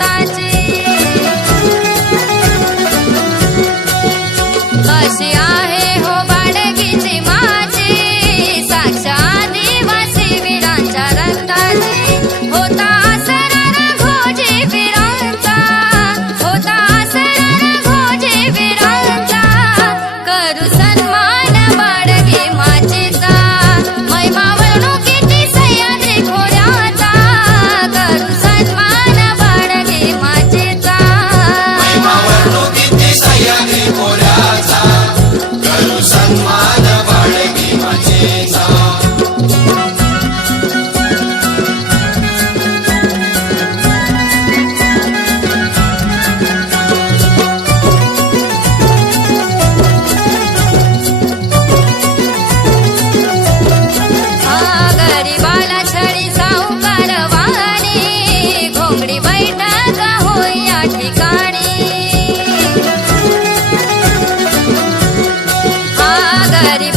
ता Dari